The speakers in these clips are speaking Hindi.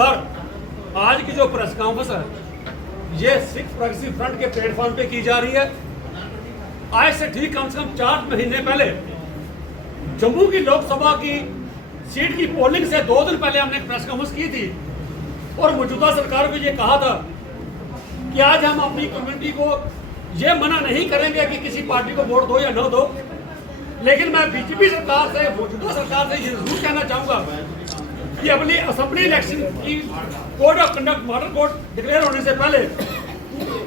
सर, आज की जो प्रेस कॉन्फ्रेंस है ये सिख प्रोग्रेसिव फ्रंट के प्लेटफॉर्म पे की जा रही है। आज से ठीक कम से कम 4 महीने पहले जम्मू की लोकसभा की सीट की पोलिंग से 2 दिन पहले हमने एक प्रेस कॉन्फ्रेंस की थी और मौजूदा सरकार को ये कहा था कि आज हम अपनी कम्युनिटी को ये मना नहीं करेंगे कि किसी पार्टी को वोट दो या न दो, लेकिन मैं बीजेपी सरकार से, मौजूदा सरकार से ये जरूर कहना चाहूंगा कि अगली असेंबली इलेक्शन की code of conduct model code declare होने से पहले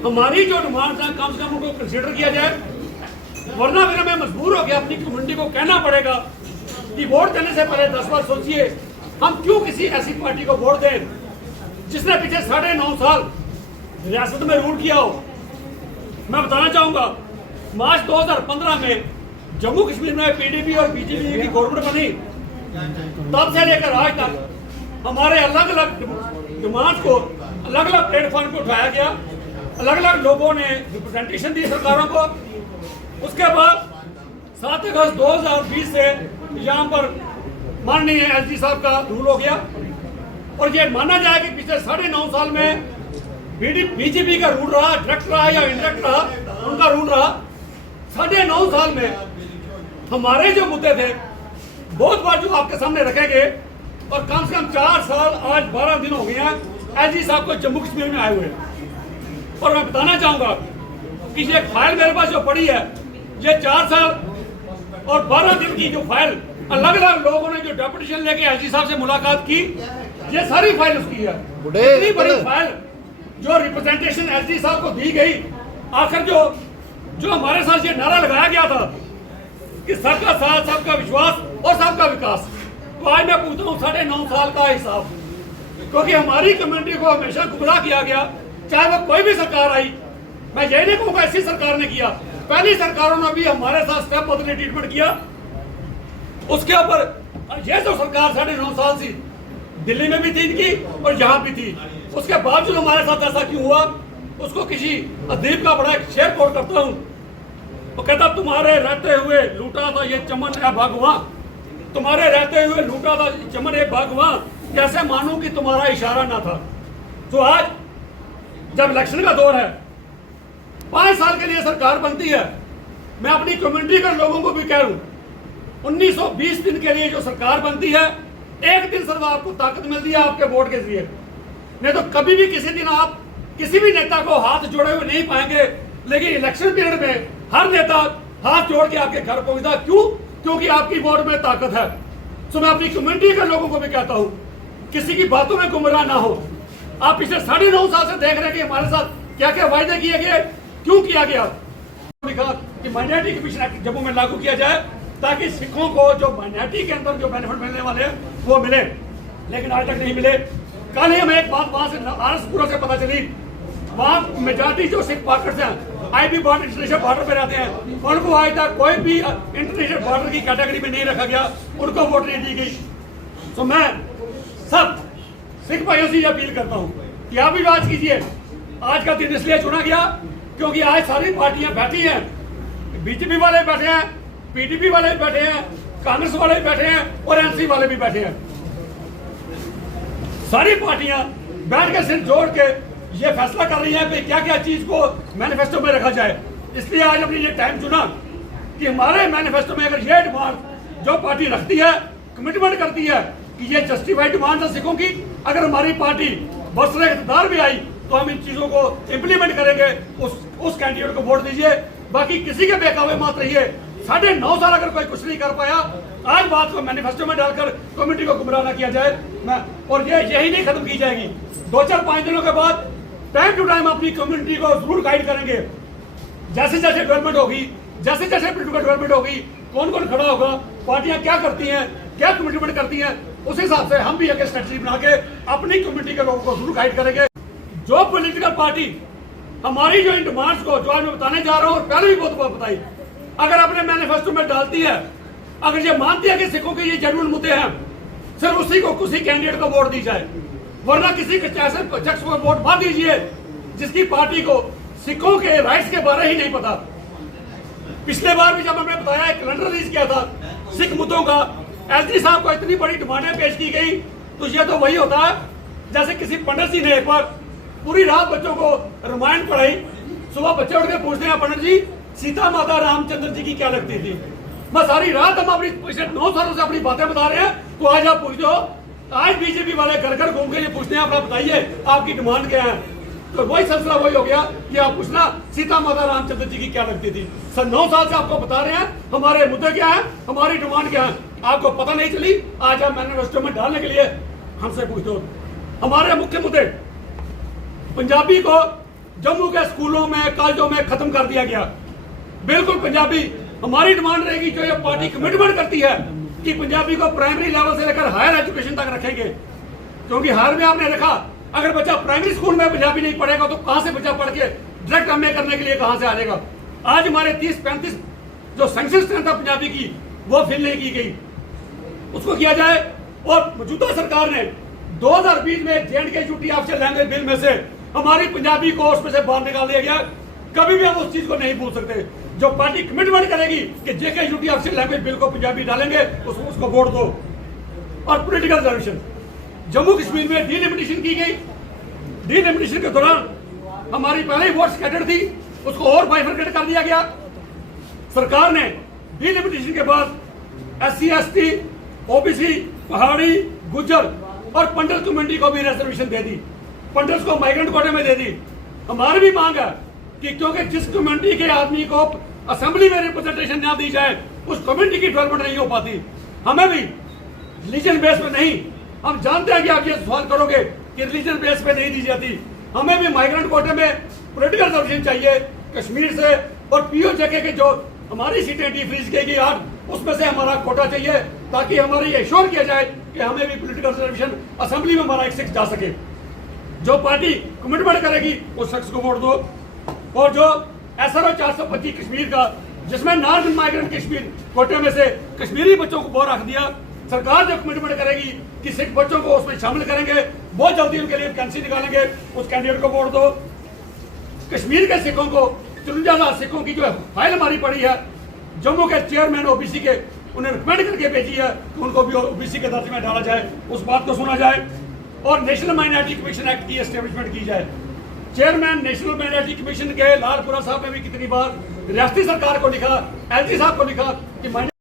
हमारी जो डिमांड्स हैं कम से कम उनको कंसीडर किया जाए, वरना फिर हमें मजबूर होकर अपनी कम्युनिटी को कहना पड़ेगा कि वोट देने से पहले 10 बार सोचिए हम क्यों किसी ऐसी पार्टी को वोट दें जिसने पिछले 9.5 साल रियासत में रूल किया हो। मैं बताना चाहूंगा, मार्च 2015 में जम्मू कश्मीर में पीडीपी और बीजेपी की गवर्नमेंट बनी, तब से लेकर आज तक हमारे अलग अलग डिमांड्स को अलग अलग प्लेटफॉर्म पे उठाया गया, अलग अलग लोगों ने रिप्रेजेंटेशन दी सरकारों को। उसके बाद 7 अगस्त 2020 से यहाँ पर माननीय एसडी साहब का रूल हो गया और ये माना जाए कि पिछले 9.5 साल में बीजेपी का रूल रहा, डायरेक्ट रहा या इनडायरेक्ट रहा, उनका रूल रहा। 9.5 साल में हमारे जो मुद्दे थे बहुत बार जो आपके सामने रखे गए और कम से कम 4 साल, आज 12 दिन हो गए हैं एसडी साहब को जम्मू कश्मीर में आए हुए। और मैं बताना चाहूंगा कि ये फाइल मेरे पास जो पड़ी है, ये 4 साल और 12 दिन की जो फाइल अलग अलग लोगों ने जो डेपुटेशन लेके एसडी साहब से मुलाकात की, ये सारी फाइल उसकी है। इतनी बड़ी फाइल जो रिप्रेजेंटेशन एसडी साहब को दी गई, आखिर जो हमारे साथ ये नारा लगाया गया था कि सबका साथ, सबका विश्वास और सबका विकास, तो आज मैं पूछता हूँ 9.5 साल का हिसाब, क्योंकि हमारी कम्युनिटी को हमेशा गुमराह किया गया, चाहे वो कोई भी सरकार आई। मैं यही नहीं कहूँगा ऐसी सरकार ने किया, पहली सरकारों ने भी हमारे साथ स्टेप बदले ट्रीटमेंट किया। उसके ऊपर ये जो सरकार 9.5 साल थी, दिल्ली में भी थी इनकी और यहाँ भी थी, उसके बावजूद हमारे साथ ऐसा क्यों हुआ? उसको किसी अदीब का बड़ा एक शेर कोट करता हूँ, वो कहता तुम्हारे रहते हुए लूटा था ये चमन है भगवान, तुम्हारे रहते हुए लूटा था चमन है भगवान, कैसे मानूं कि तुम्हारा इशारा ना था। तो आज जब इलेक्शन का दौर है, 5 साल के लिए सरकार बनती है, मैं अपनी कम्युनिटी के लोगों को भी कह रहा हूं, 1920 दिन के लिए जो सरकार बनती है, एक दिन सिर्फ आपको ताकत मिलती है आपके वोट के जरिए, नहीं तो कभी भी किसी दिन आप किसी भी नेता को हाथ जोड़े हुए नहीं पाएंगे। लेकिन इलेक्शन पीरियड में हर नेता हाथ जोड़ के आपके घर पहुंचता, क्यों? क्योंकि आपकी वोट में ताकत है। तो मैं अपनी कम्युनिटी के लोगों को भी कहता हूं, किसी की बातों में गुमराह ना हो। आप पिछले 9.5 साल से देख रहे हैं कि हमारे साथ क्या क्या वायदे किए गए, क्यों किया गया। लिखा कि माइनॉरिटी कमीशन एक्ट जम्मू में लागू किया जाए ताकि सिखों को जो माइनॉरिटी के अंदर जो बेनिफिट मिलने वाले हैं वो मिले, लेकिन आज तक नहीं मिले। कल ही हमें एक बात वहां से आरएसपुरा से पता चली, वहाँ मेजॉरिटी जो सिख पार्टनर्स हैं आईबी बॉर्डर इंटरनेशनल बॉर्डर पे रहते हैं, उनको आज तक कोई भी इंटरनेशनल बॉर्डर की कैटेगरी में नहीं रखा गया, उनको वोट नहीं दी गई। तो मैं सब सिख भाइयों से अपील करता हूँ कि आप भी बात कीजिए। आज का दिन इसलिए चुना गया क्योंकि आज सारी पार्टियां बैठी हैं, बीजेपी वाले बैठे हैं, पीडीपी वाले बैठे हैं, कांग्रेस वाले बैठे हैं और एनसी वाले भी बैठे हैं। सारी पार्टियां बैठ के सिर जोड़ के ये फैसला कर रही है कि क्या क्या चीज को मैनिफेस्टो में रखा जाए। इसलिए आज हमने ये टाइम चुना कि हमारे मैनिफेस्टो में अगर ये डिमांड जो पार्टी रखती है, कमिटमेंट करती है कि ये जस्टिफाइड डिमांड है सिखों की, अगर हमारी पार्टी बरसरे इक़्तिदार भी आई तो हम इन चीजों को इम्प्लीमेंट करेंगे। उस कैंडिडेट को वोट दीजिए, बाकी किसी के बेकाबू मत रहिए। 9.5 साल अगर कोई कुछ नहीं कर पाया, आज बात को मैनिफेस्टो में डालकर कमेटी को गुमराह न किया जाए। और ये यही नहीं खत्म की जाएगी, 2-4-5 दिनों के बाद टाइम टू टाइम अपनी कम्युनिटी को जरूर गाइड करेंगे। जैसे जैसे डेवलपमेंट होगी, जैसे जैसे पोलिटिकल डेवलपमेंट होगी, कौन कौन खड़ा होगा, पार्टियां क्या करती हैं, क्या कमिटमेंट करती हैं, उस हिसाब से हम भी एक स्ट्रेटजी बना के अपनी कम्युनिटी के लोगों को जरूर गाइड करेंगे। जो पॉलिटिकल पार्टी हमारी जो इन डिमांड्स को जो आज मैं बताने जा रहा हूँ और पहले भी बहुत बार बताई, अगर अपने मैनिफेस्टो में डालती है, अगर ये मानती है कि सिखों के ये जेन्युइन मुद्दे हैं, सिर्फ उसी को किसी कैंडिडेट को वोट दी जाए, वरना किसी के ऐसे शख्स को वोट मत दीजिए जिसकी पार्टी को सिखों के राइट्स के बारे ही नहीं पता। पिछले बार भी जब हमने बताया एक कैलेंडर रिलीज किया था सिख मुद्दों का, एसडी साहब को इतनी बड़ी डिमांडें पेश की गई, तो ये तो वही होता है जैसे किसी पंडित जी ने एक बार पूरी रात बच्चों को रामायण पढ़ाई, सुबह बच्चे उठ के पूछते हैं पंडित जी सीता माता रामचंद्र जी की क्या लगती थी। मैं सारी रात हम अपनी पिछले 9 सालों से अपनी बातें बता रहे हैं, तो आज आप पूछ दो। आज बीजेपी वाले घर घर घूम के ये पूछते हैं अपना बताइए आपकी डिमांड क्या है। तो वही सिलसिला वही हो गया कि आप पूछना सीता माता रामचंद्र जी की क्या लगती थी। सर 9 साल से आपको बता रहे हैं हमारे मुद्दे क्या है, हमारी डिमांड क्या है, आपको पता नहीं चली। आज आप मैनिफेस्टो में डालने के लिए हमसे पूछ दो। हमारे मुख्य मुद्दे, पंजाबी को जम्मू के स्कूलों में कॉलेजों में खत्म कर दिया गया। बिल्कुल पंजाबी हमारी डिमांड रहेगी, जो ये पार्टी कमिटमेंट करती है कि पंजाबी को प्राइमरी लेवल से लेकर हायर एजुकेशन तक रखेंगे। क्योंकि हार में आपने देखा अगर बच्चा प्राइमरी स्कूल में पंजाबी नहीं पढ़ेगा तो कहां से बच्चा पढ़ के डायरेक्ट एमए करने के लिए कहां से आ जाएगा। आज हमारे 30-35 जो सैंक्शन स्ट्रेंथ है पंजाबी की वो फिल नहीं की गई, उसको किया जाए। और मौजूदा सरकार ने 2020 में J&K UT official language bill में से हमारी पंजाबी को उसमें से बाहर निकाल दिया गया। कभी भी हम उस चीज को नहीं भूल सकते। जो पार्टी कमिटमेंट करेगी कि जेके यूटी ऑफिशियल लैंग्वेज बिल को पंजाबी डालेंगे उसको वोट दो। और पॉलिटिकल रिजर्वेशन जम्मू कश्मीर में डीलिमिटेशन की गई। डीलिमिटेशन के दौरान हमारी पहले ही वोट स्कैटर्ड थी, उसको और बाइफरकेट कर दिया गया। सरकार ने डीलिमिटेशन के बाद SC ST OBC पहाड़ी गुज्जर और पंडित कम्युनिटी को भी रिजर्वेशन दे दी, पंडित को माइग्रेंट कोटे में दे दी। हमारी भी मांग है कि क्योंकि जिस कम्युनिटी के आदमी को असेंबली में रिप्रेजेंटेशन ना दी जाए उस कम्युनिटी की डेवलपमेंट नहीं हो पाती। हमें भी रिलीजन बेस पे नहीं, हम जानते हैं कि आप ये सवाल करोगे कि रिलीजन बेस पे नहीं दी जाती, हमें भी माइग्रेंट कोटे में पॉलिटिकल रिजर्वेशन चाहिए कश्मीर से। और POJK के जो हमारी सीटें डिफ्रीज की गई 8 उसमें से हमारा कोटा चाहिए, ताकि हमारी एश्योर किया जाए कि हमें भी पॉलिटिकल रिजर्वेशन असेंबली में हमारा एक 6 जा सके। जो पार्टी कमिटमेंट करेगी उस शख्स को वोट दो। और जो SRO 425 कश्मीर का, जिसमें नॉन माइग्रेंट कश्मीर कोटे में से कश्मीरी बच्चों को बहुत रख दिया, सरकार जो कमिटमेंट करेगी कि सिख बच्चों को उसमें शामिल करेंगे, बहुत जल्दी उनके लिए वैकेंसी निकालेंगे, उस कैंडिडेट को वोट दो। कश्मीर के सिखों को 53,000 सिखों की जो फाइल हमारी पड़ी है, जम्मू के चेयरमैन OBC के उन्हें रिकमेंड करके भेजी है कि उनको भी OBC के दर्जे में डाला जाए, उस बात को सुना जाए। और नेशनल माइनॉरिटी कमीशन एक्ट की एस्टेब्लिशमेंट की जाए। चेयरमैन नेशनल माइनॉरिटी कमीशन के लालपुरा साहब ने भी कितनी बार रियासती सरकार को लिखा, LG साहब को लिखा कि